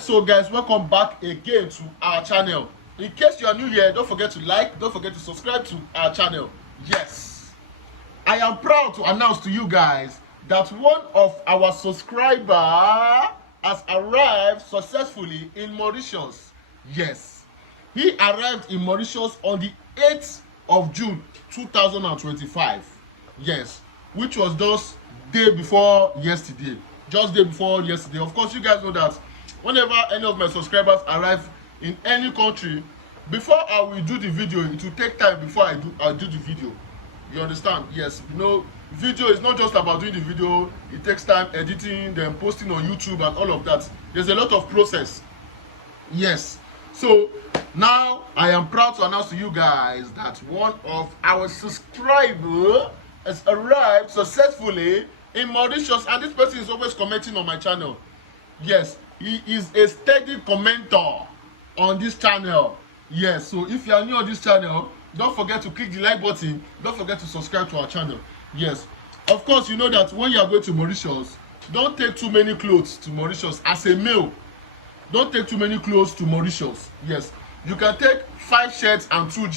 Yes, so guys, welcome back again to our channel. In case you are new here, don't forget to like, don't forget to subscribe to our channel. Yes, I am proud to announce to you guys that one of our subscribers has arrived successfully in Mauritius. Yes, he arrived in Mauritius on the 8th of June 2025. Yes, which was just day before yesterday. Just day before yesterday. Of course, you guys know that whenever any of my subscribers arrive in any country, before I will do the video, it will take time before I do the video. You understand? Yes, you know, video is not just about doing the video. It takes time editing, then posting on YouTube and all of that. There's a lot of process. Yes, so now I am proud to announce to you guys that one of our subscribers has arrived successfully in Mauritius, and this person is always commenting on my channel. Yes, he is a steady commenter on this channel. Yes, so if you are new on this channel, don't forget to click the like button, don't forget to subscribe to our channel. Yes, of course, you know that when you are going to Mauritius, don't take too many clothes to Mauritius. As a male, don't take too many clothes to Mauritius. Yes, you can take 5 shirts and 2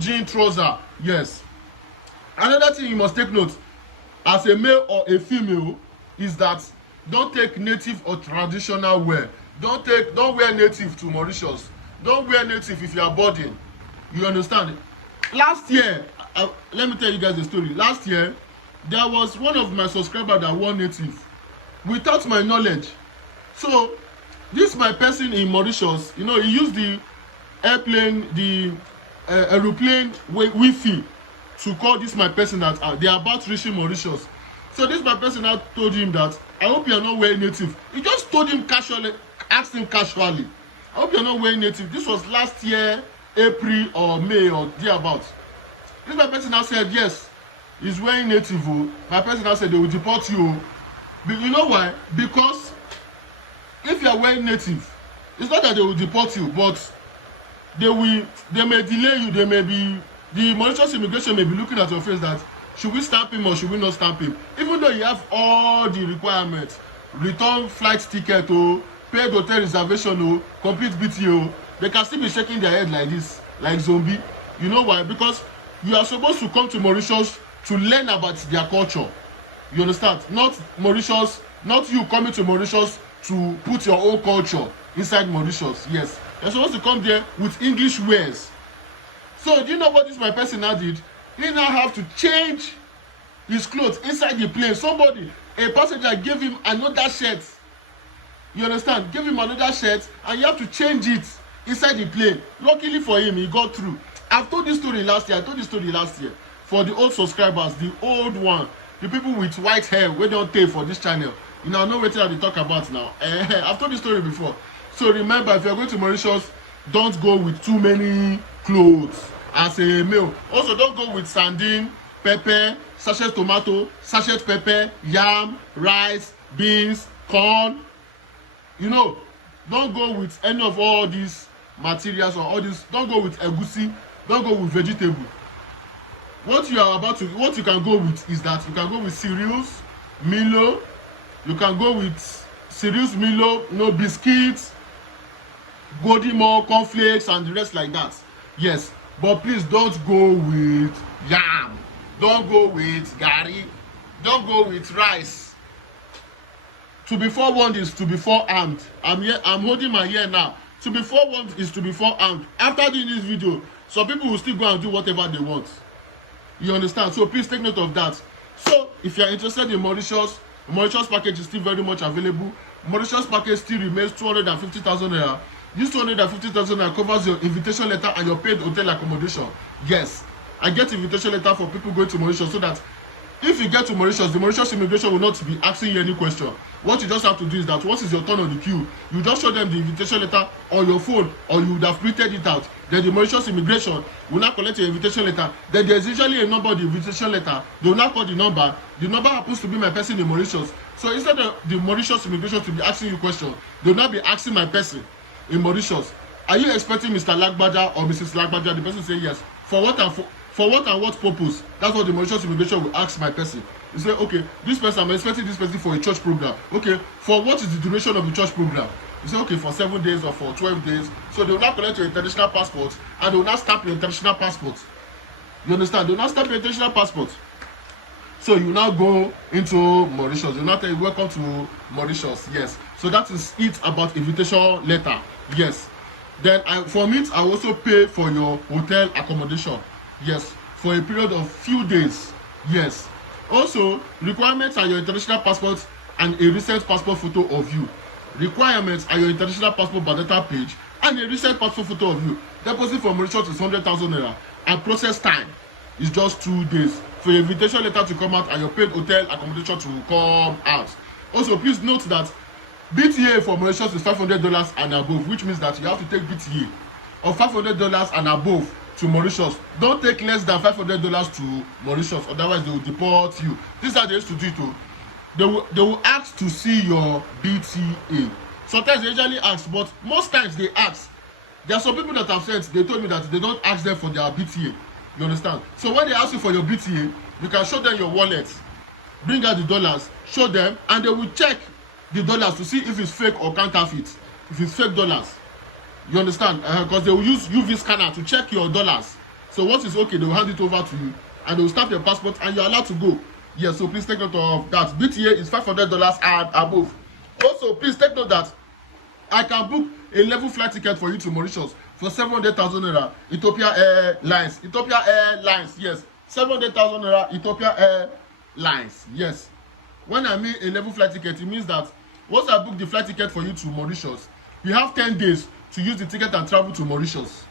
jean trousers. Yes, another thing you must take note as a male or a female is that don't take native or traditional wear. Don't wear native to Mauritius. Don't wear native if you are boarding. You understand? Last year, let me tell you guys the story. Last year, there was one of my subscribers that wore native without my knowledge. So this my person in Mauritius, you know, he used the airplane, the aeroplane Wi-Fi to call this my person that they are about reaching Mauritius. So this my person now told him that I hope you are not wearing native. He just told him casually, asked him casually, I hope you are not wearing native. This was last year, April or May or thereabouts. This my person now said yes, he's wearing native. My person now said they will deport you. But you know why? Because if you are wearing native, it's not that they will deport you, but they may delay you. The Mauritius immigration may be looking at your face that should we stamp him or should we not stamp him? Even though you have all the requirements, return flight ticket, paid hotel reservation, complete BTO, they can still be shaking their head like this, like zombie. You know why? Because you are supposed to come to Mauritius to learn about their culture. You understand? Not Mauritius, not you coming to Mauritius to put your own culture inside Mauritius. Yes, you're supposed to come there with English wares. So do you know what this my person now did? He now have to change his clothes inside the plane. Somebody, a passenger gave him another shirt. You understand? Gave him another shirt and you have to change it inside the plane. Luckily for him, he got through. I've told this story last year. I told this story last year. For the old subscribers, the old one, the people with white hair, we don't pay for this channel. You know what they talk about now. I've told this story before. So remember, if you're going to Mauritius, don't go with too many clothes as a male. Also, don't go with sardine, pepper, sachet tomato, sachet pepper, yam, rice, beans, corn. You know, don't go with any of all these materials or all this. Don't go with egusi. Don't go with vegetable. What you can go with is that you can go with cereals, Milo. You can go with cereals, Milo, biscuits, Godimo, cornflakes, and the rest like that. Yes, but please don't go with yam. Don't go with gari. Don't go with rice. To be forewarned is to be forearmed. I'm holding my ear now. To be forewarned is to be forearmed. After doing this video, some people will still go and do whatever they want. You understand? So please take note of that. So if you are interested in Mauritius package is still very much available. Mauritius package still remains 250,000 naira. This 250,000 naira covers your invitation letter and your paid hotel accommodation. Yes, I get invitation letter for people going to Mauritius so that if you get to Mauritius, the Mauritius immigration will not be asking you any question. What you just have to do is that once it's your turn on the queue, you just show them the invitation letter on your phone, or you would have printed it out. Then the Mauritius immigration will now collect your invitation letter. Then there's usually a number of the invitation letter. They will now call the number. The number happens to be my person in Mauritius. So instead of the Mauritius immigration to be asking you questions, they will now be asking my person in Mauritius, are you expecting Mr. Lagbaja or Mrs. Lagbaja? The person say yes. For what and what purpose? That's what the Mauritius immigration will ask my person. He say, okay, this person, I'm expecting this person for a church program. Okay, for what is the duration of the church program? You say, okay, for 7 days or for 12 days. So they will not collect your international passport and they will not stamp your international passport. You understand? They will not stamp your international passport. So you now go into Mauritius. You now tell you, welcome to Mauritius. Yes. So that is it about invitation letter. Yes. Then from it, I also pay for your hotel accommodation. Yes. For a period of few days. Yes. Also, requirements are your international passport and a recent passport photo of you. Requirements are your international passport biodata page and a recent passport photo of you. Deposit for Mauritius is 100,000 naira and process time is just 2 days for your invitation letter to come out and your paid hotel accommodation to come out. Also, please note that BTA for Mauritius is $500 and above, which means that you have to take BTA of $500 and above to Mauritius. Don't take less than $500 to Mauritius, otherwise they will deport you. This is how they used to do it too. They will ask to see your BTA. Sometimes they usually ask, but most times they ask. There are some people that have said, they told me that they don't ask them for their BTA. You understand? So when they ask you for your BTA, you can show them your wallet, bring out the dollars, show them, and they will check the dollars to see if it's fake or counterfeit. If it's fake dollars, you understand? Because they will use UV scanner to check your dollars. So once it's okay, they will hand it over to you and they will stamp your passport and you're allowed to go. Yes, so please take note of that. BTA is $500 and above. Also, please take note that I can book a level flight ticket for you to Mauritius for 700,000 naira. Ethiopia Airlines. Ethiopia Airlines, yes. 700,000 naira. Ethiopia Airlines, yes. When I mean a level flight ticket, it means that once I book the flight ticket for you to Mauritius, you have 10 days to use the ticket and travel to Mauritius.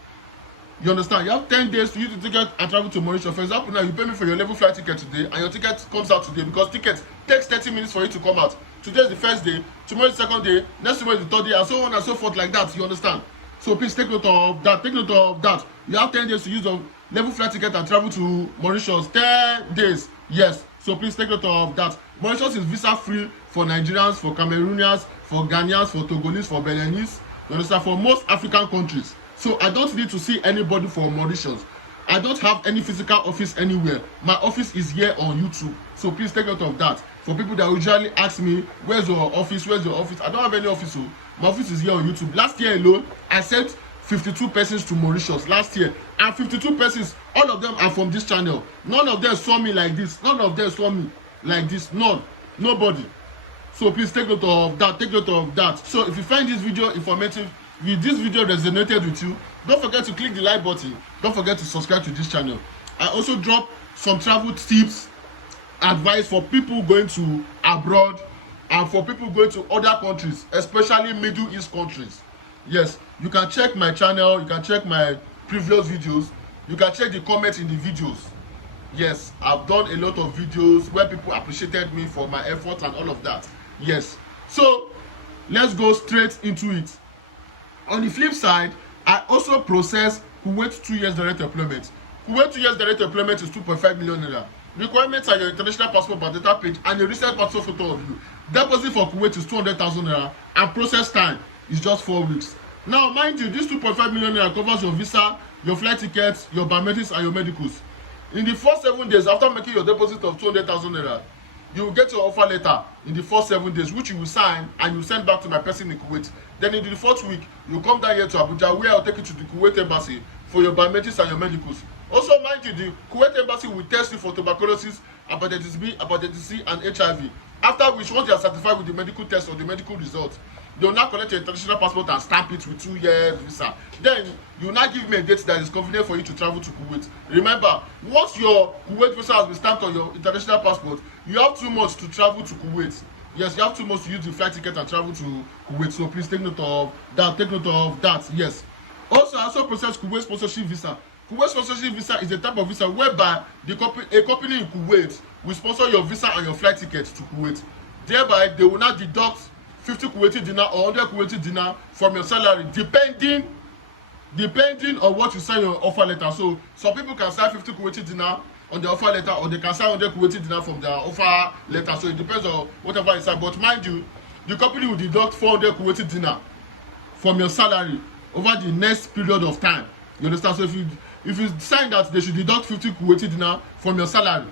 You understand? You have 10 days to use the ticket and travel to Mauritius. For example, now you pay me for your level flight ticket today and your ticket comes out today because ticket takes 30 minutes for you to come out. Today is the first day, tomorrow is the second day, next tomorrow is the third day, and so on and so forth like that. You understand? So please take note of that. Take note of that. You have 10 days to use the level flight ticket and travel to Mauritius. 10 days. Yes. So please take note of that. Mauritius is visa free for Nigerians, for Cameroonians, for Ghanaians, for Togolese, for Beninese. You understand? For most African countries. So I don't need to see anybody for Mauritius. I don't have any physical office anywhere. My office is here on YouTube. So please take note of that. For people that usually ask me, where's your office? Where's your office? I don't have any office. So my office is here on YouTube. Last year alone, I sent 52 persons to Mauritius last year. And 52 persons, all of them are from this channel. None of them saw me like this. None of them saw me like this. None. Nobody. So please take note of that. Take note of that. So if you find this video informative, if this video resonated with you, don't forget to click the like button. Don't forget to subscribe to this channel. I also drop some travel tips, advice for people going to abroad and for people going to other countries, especially Middle East countries. Yes, you can check my channel, you can check my previous videos, you can check the comments in the videos. Yes, I've done a lot of videos where people appreciated me for my efforts and all of that. Yes, so let's go straight into it. On the flip side, I also process Kuwait 2 years direct employment. Kuwait 2 years direct employment is 2.5 million naira. Requirements are your international passport biodata page and a recent passport photo of you. Deposit for Kuwait is 200,000 naira and process time is just 4 weeks. Now, mind you, this 2.5 million naira covers your visa, your flight tickets, your biometrics, and your medicals. In the first 7 days after making your deposit of 200,000 naira, you will get your offer letter in the first 7 days, which you will sign and you send back to my person in Kuwait. Then in the 4th week, you come down here to Abuja, where I'll take you to the Kuwait embassy for your biometrics and your medicals. Also, mind you, the Kuwait embassy will test you for tuberculosis, hepatitis B, hepatitis C, and HIV. After which, once you are certified with the medical test or the medical result, they will now collect your international passport and stamp it with 2 years visa. Then you will now give me a date that is convenient for you to travel to Kuwait. Remember, once your Kuwait visa has been stamped on your international passport, you have 2 months to travel to Kuwait. Yes, you have 2 months to use the flight ticket and travel to Kuwait. So please take note of that. Take note of that. Yes. Also, I also process Kuwait sponsorship visa. Kuwait sponsorship visa is a type of visa whereby a company in Kuwait will sponsor your visa and your flight ticket to Kuwait. Thereby, they will not deduct 50 Kuwaiti dinar or 100 Kuwaiti dinar from your salary, depending on what you sign your offer letter. So some people can sign 50 Kuwaiti dinar on their offer letter, or they can sign 100 Kuwaiti dinar from their offer letter. So it depends on whatever you sign. But mind you, the company will deduct 400 Kuwaiti dinar from your salary over the next period of time. You understand? So if you sign that they should deduct 50 Kuwaiti dinar from your salary,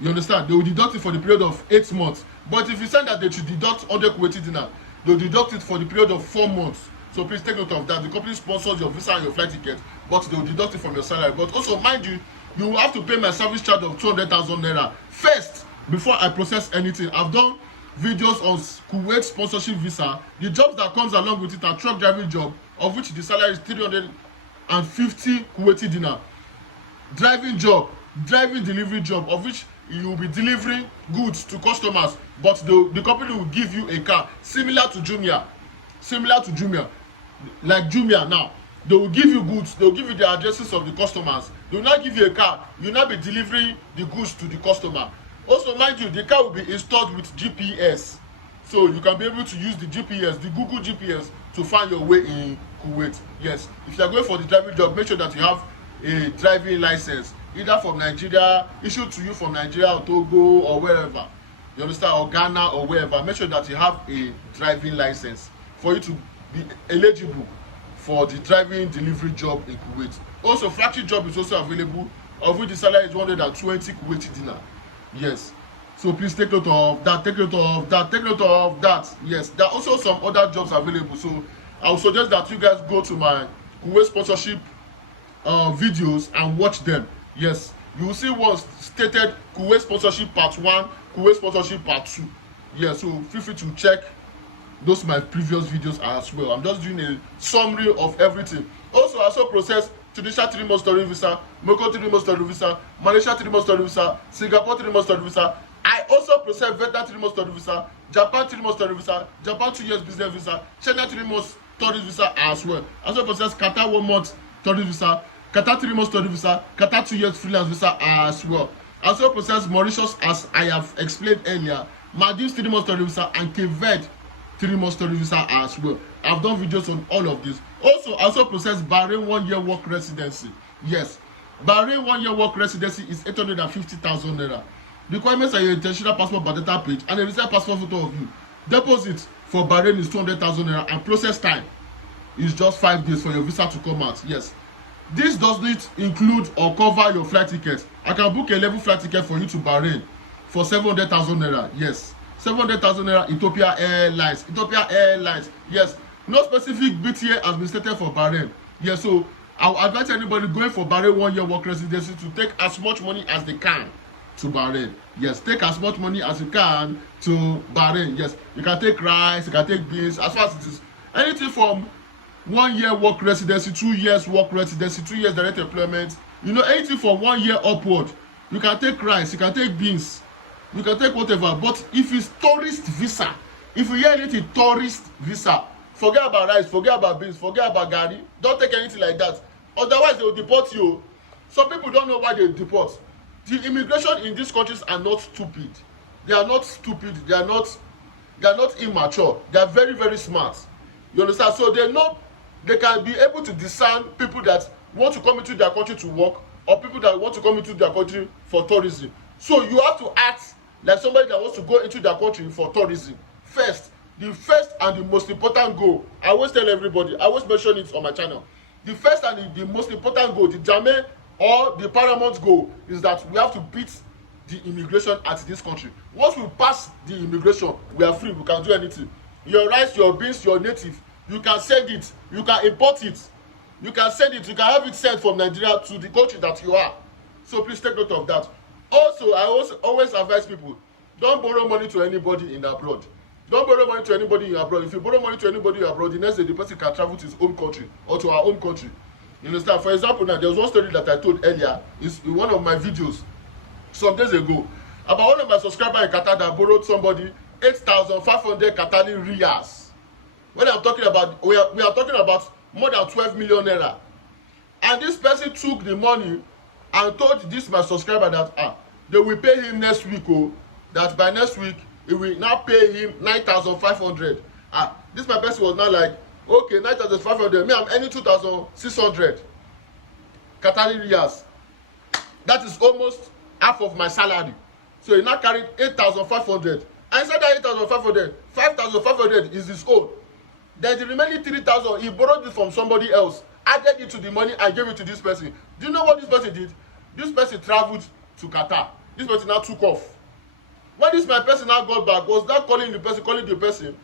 you understand, they will deduct it for the period of 8 months. But if you sign that they should deduct 100 Kuwaiti dinar, they'll deduct it for the period of 4 months. So please take note of that. The company sponsors your visa and your flight ticket, but they'll deduct it from your salary. But also, mind you, you will have to pay my service charge of 200,000 naira first before I process anything. I've done videos on Kuwait sponsorship visa. The jobs that comes along with it are truck driving job, of which the salary is 350 Kuwaiti dinar. Driving job, driving delivery job, of which you will be delivering goods to customers, but the company will give you a car similar to Jumia, like Jumia now. They will give you goods, they will give you the addresses of the customers. They will not give you a car, you will not be delivering the goods to the customer. Also, mind you, the car will be installed with GPS, so you can be able to use the GPS, the Google GPS, to find your way in Kuwait. Yes, if you are going for the driving job, make sure that you have a driving license, either from Nigeria, issued to you from Nigeria or Togo or wherever, you understand, or Ghana or wherever. Make sure that you have a driving license for you to be eligible for the driving delivery job in Kuwait. Also, factory job is also available, of which the salary is 120 Kuwaiti dinar. Yes, so please take note of that, take note of that, take note of that. Yes, there are also some other jobs available, so I would suggest that you guys go to my Kuwait sponsorship videos and watch them. Yes, you will see one stated Kuwait sponsorship part 1, Kuwait sponsorship part 2. Yeah, so feel free to check those my previous videos as well. I'm just doing a summary of everything. Also, I also process Tunisia 3-month study visa, Morocco 3-month study visa, Malaysia 3-month study visa, Singapore 3-month study visa. I also process Verde 3-month study visa, Japan 3-month study visa, Japan 2 years business visa, China 3-month study visa as well. I also process Qatar 1-month study visa, Qatar 3-month study visa, Qatar 2 years freelance visa as well. I also process Mauritius, as I have explained earlier, Maldives 3-month study visa, and Verde 3-month study visa as well. I've done videos on all of this. Also, I also process Bahrain 1-year work residency. Yes, Bahrain 1-year work residency is 850,000 naira. Requirements are your international passport by data page and a recent passport photo of you. Deposit for Bahrain is 200,000 naira, and process time is just 5 days for your visa to come out. Yes, this does not include or cover your flight ticket. I can book a level flight ticket for you to Bahrain for 700,000 naira. Yes, 700,000 naira. Ethiopia Airlines. Ethiopia Airlines. Yes, no specific BTA has been stated for Bahrain. Yes, so I will advise anybody going for Bahrain 1-year work residency to take as much money as they can to Bahrain. Yes, take as much money as you can to Bahrain. Yes, you can take rice, you can take beans, as far as it is anything from 1-year work residency, 2 years work residency, 2 years direct employment. You know, anything from 1 year upward, you can take rice, you can take beans, you can take whatever. But if it's tourist visa, if you hear anything tourist visa, forget about rice, forget about beans, forget about garri. Don't take anything like that, otherwise they will deport you. Some people don't know why they deport. The immigration in these countries are not stupid. They are not stupid. They are not immature. They are very, very smart. You understand? So they know they can be able to discern people that want to come into their country to work, or people that want to come into their country for tourism. So you have to act like somebody that wants to go into their country for tourism first. The first and the most important goal, I always tell everybody, I always mention it on my channel, the first and the most important goal, the german or the paramount goal, is that we have to beat the immigration at this country. Once we pass the immigration, we are free, we can do anything. Your rice, your beans, your native, you can send it, you can import it, you can send it, you can have it sent from Nigeria to the country that you are. So please take note of that. Also, I always advise people, don't borrow money to anybody in abroad. Don't borrow money to anybody in abroad. If you borrow money to anybody abroad, the next day the person can travel to his own country or to our own country. You understand? For example, now there was one story that I told earlier, is in one of my videos some days ago, about one of my subscribers in Qatar that borrowed somebody 8,500 Qatari riyals. When I'm talking about, we are talking about more than 12 million naira. And this person took the money and told this my subscriber that they will pay him next week. That by next week he will now pay him 9,500. This my person was now like, okay, 9,500. Me, I'm earning 2,600 Qatari riyals. That is almost half of my salary. So he now carried 8,500. And inside that 8,500, 5,500 is his own. Then the remaining 3,000, he borrowed it from somebody else, added it to the money and gave it to this person. Do you know what this person did? This person traveled to Qatar. This person now took off. When this my person now got back, was not calling the person,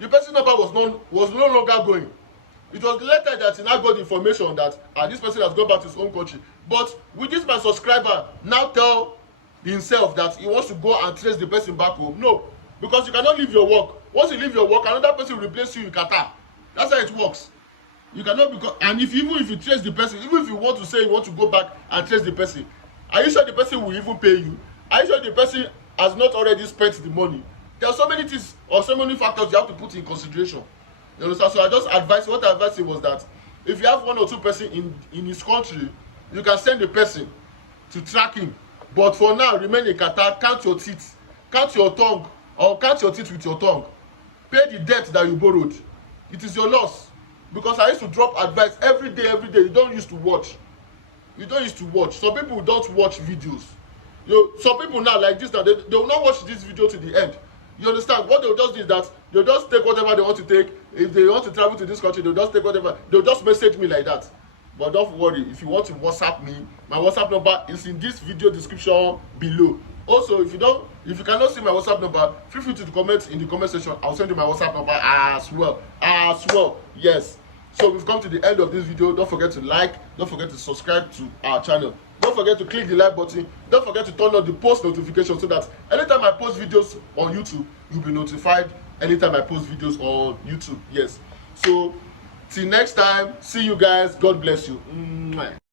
The person's number was no longer going. It was later that he now got the information that this person has gone back to his home country. But with this my subscriber now tell himself that he wants to go and trace the person back home. No, because you cannot leave your work. Once you leave your work, another person will replace you in Qatar. That's how it works. You cannot become, and even if you trace the person, even if you want to say you want to go back and trace the person, are you sure the person will even pay you? Are you sure the person has not already spent the money? There are so many things or so many factors you have to put in consideration. You understand? So I just advise, what I advised him was that if you have 1 or 2 person in his country, you can send the person to track him. But for now, remain in Qatar, count your teeth, count your tongue, or count your teeth with your tongue. Pay the debt that you borrowed. It is your loss. Because I used to drop advice every day. You don't used to watch. You don't used to watch. Some people don't watch videos. Some people now like this, that they will not watch this video to the end. You understand? What they'll just do is that they'll just take whatever they want to take. If they want to travel to this country, they'll just take whatever. They'll just message me like that. But don't worry, if you want to WhatsApp me, my WhatsApp number is in this video description below. Also, if you cannot see my WhatsApp number, feel free to comment in the comment section. I'll send you my WhatsApp number as well. Yes. So we've come to the end of this video. Don't forget to like, don't forget to subscribe to our channel. Don't forget to click the like button. Don't forget to turn on the post notification so that anytime I post videos on YouTube, you'll be notified anytime I post videos on YouTube. Yes. So till next time, see you guys. God bless you. Mwah.